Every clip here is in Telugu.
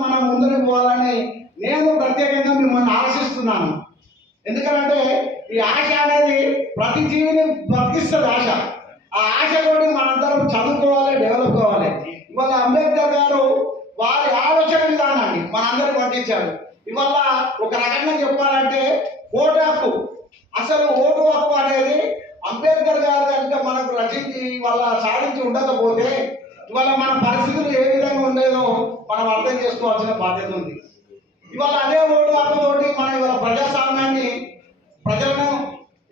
మనం ముందుకు పోవాలని నేను ప్రత్యేకంగా మిమ్మల్ని ఆశిస్తున్నాను. ఎందుకంటే ఈ ఆశ అనేది ప్రతి జీవిని బ్రతికిస్తుంది ఆశ. ఆ ఆశతోటి మనందరం చదువుకోవాలి, డెవలప్ కావాలి. ఇవాళ అంబేద్కర్ గారు వారి ఆలోచన విధానాన్ని మనందరికి పండించాడు. ఇవాళ ఒక రకంగా చెప్పాలంటే ఓటు హక్కు, అసలు ఓటు హక్కు అనేది అంబేద్కర్ గారు కనుక మనకు రచించి వాళ్ళ సాధించి ఉండకపోతే ఇవాళ మన పరిస్థితులు ఏ విధంగా ఉండేదో మనం అర్థం చేసుకోవాల్సిన బాధ్యత ఉంది. ఇవాళ అదే ఓటు హక్కుతోటి మనం ఇవాళ ప్రజాస్వామ్యాన్ని ప్రజలను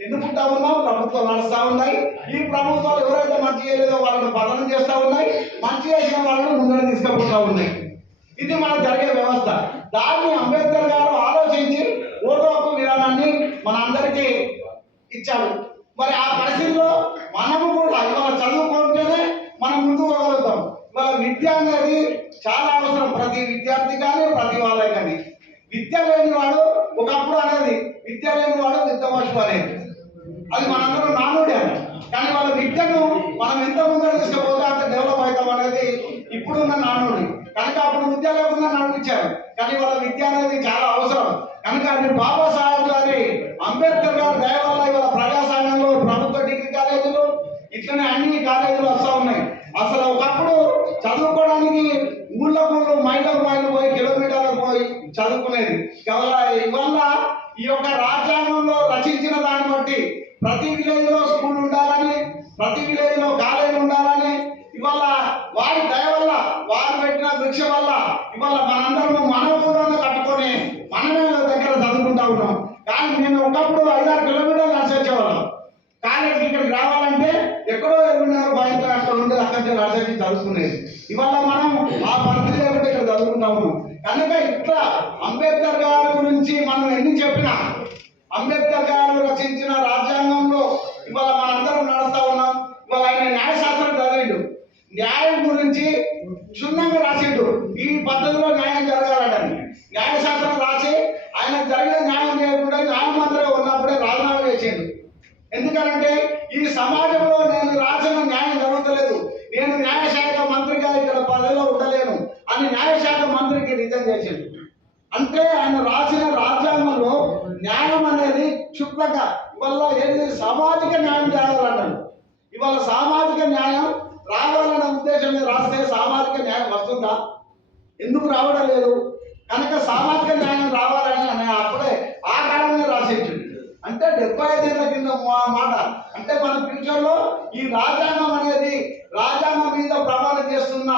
ఎన్నుకుంటా ఉన్నాం. ప్రభుత్వం నడుస్తూ ఉన్నాయి. ఈ ప్రభుత్వాలు ఎవరైతే మంచి చేయలేదో వాళ్ళని పతనం చేస్తూ ఉన్నాయి, మంచి చేసిన వాళ్ళని ముందర తీసుకుపోతూ ఉన్నాయి. ఇది మనకు జరిగే వ్యవస్థ. దాన్ని అంబేద్కర్ గారు ఆలోచించి ఓటు హక్కు విధానాన్ని మన అందరికీ ఇచ్చాడు. మరి ఆ పరిస్థితిలో మనము కూడా ఇవాళ చదువుకుంటేనే మనం ముందుకు పోగలుగుతాం. ఇవాళ విద్య అనేది చాలా అవసరం ప్రతి విద్యార్థి కానీ ప్రతి వాళ్ళకి కానీ. విద్య లేని వాడు ఒకప్పుడు అనేది విద్య లేని వాడు విద్యవశు అనేది అది మనందరం నానుడి అని. కానీ వాళ్ళ విద్యను మనం ఎంత ముందర తీసుకుపోతే అంత డెవలప్ అవుతాం అనేది ఇప్పుడున్న నానుడి. కనుక అప్పుడు విద్య లేకుండా నడిపించారు. కానీ వాళ్ళ విద్య అనేది చాలా అవసరం. కనుక అది బాబాసాహెబ్ గారి అంబేద్కర్ గారి దయ వల్ల ఇవాళ ప్రజాస్వామ్యంలో ప్రభుత్వ డిగ్రీ కాలేజీలు ఇట్లనే అన్ని కాలేజీలు వస్తూ ఉన్నాయి. అసలు ఒకప్పుడు చదువుకోవడానికి ఊళ్ళకు మైళ్ళకు మైళ్ళు పోయి కిలోమీటర్లకు పోయి చదువుకునేది. ఇవాళ ఈ యొక్క రాజ్యాంగంలో రచించిన దాన్ని బట్టి ప్రతి విలేజ్ లో స్కూల్ ఉండాలని, ప్రతి విలేజ్ లో కాలేజీ ఉండాలని ఇవాళ వారి దయ వల్ల వారు పెట్టిన భిక్ష వల్ల ఇవాళ మనందరం మన ఊళ్ళో కట్టుకొని మనమే దగ్గర చదువుకుంటా ఉన్నాం. కానీ నేను ఒకప్పుడు 5-6 కిలోమీటర్లు నడిచేవాళ్ళం. కాలేజీకి ఇక్కడికి రావాలంటే ఎక్కడో 20 బయట అక్కడ ఉండే అక్కడి నడిచి చదువుకునేది. ఇవాళ మనం ఆ పరిస్థితి లేకుంటే ఇక్కడ చదువుకుంటా ఉన్నాం. కనుక ఇట్లా అంబేద్కర్ గారి గురించి మనం ఎన్ని చెప్పినా, అంబేద్కర్ గారు రచించిన రాజ్యాంగంలో ఇవాళ మనందరం నడుస్తా ఉన్నాం. ఇవాళ ఆయన న్యాయశాస్త్రం చదివిండు, న్యాయం గురించి క్షుణ్ణంగా రాసిండు. ఈ పద్ధతిలో న్యాయం జరగాలని న్యాయశాస్త్రం రాసి ఆయన జరిగిన న్యాయం చేయకుండా న్యాయమంత్రి ఉన్నప్పుడే రాజీనామా చేసిండు. ఎందుకంటే ఈ సమాజంలో నేను రాసిన న్యాయం జరుగుతలేదు, నేను న్యాయశాఖ మంత్రిగా ఇక్కడ పదవిలో ఉండలేను అని న్యాయశాఖ మంత్రికి రిజైన్ చేసిండు. అంటే ఆయన రాసిన రాజ్యాంగంలో న్యాయం అనేది క్షుణ్ణంగా ఇవాళ ఏది సామాజిక న్యాయం చేయాలన్నాడు. ఇవాళ సామాజిక న్యాయం రావాలన్న ఉద్దేశం మీద రాస్తే సామాజిక న్యాయం వస్తుందా? ఎందుకు రావడం లేదు? కనుక సామాజిక న్యాయం రావాలని అప్పుడే ఆ కాలంలో రాసేసింది. అంటే 75 ఏళ్ల కింద మాట. అంటే మన ఫ్యూచర్లో ఈ రాజ్యాంగం అనేది రాజ్యాంగం మీద ప్రమాణం చేస్తున్న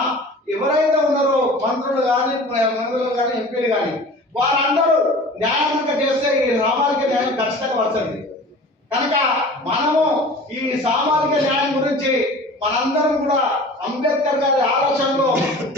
ఎవరైతే ఉన్నారో మంత్రులు కానీ మంత్రులు కానీ ఎంపీలు కానీ వారందరూ న్యాయంగా చేస్తే ఈ సామాజిక న్యాయం ఖచ్చితంగా వస్తుంది. కనుక మనము ఈ సామాజిక న్యాయం గురించి మనందరం కూడా అంబేద్కర్ గారి ఆలోచనలో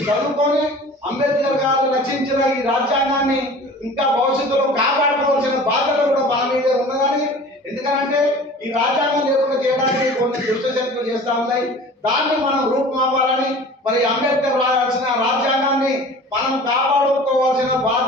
చదువుకొని అంబేద్కర్ గారు రచించిన ఈ రాజ్యాంగాన్ని ఇంకా భవిష్యత్తులో కాపాడుకోవాల్సిన బాధ్యత కూడా మన మీద ఉన్నదని. ఎందుకంటే ఈ రాజ్యాంగం లేకుండా చేయడానికి కొన్ని దుష్టశక్తులు చేస్తూ ఉన్నాయి. దాన్ని మనం రూపుమాపాలని, మరి అంబేద్కర్ రాయాల్సిన రాజ్యాంగాన్ని మనం కాపాడుకోవాల్సిన బాధ్యత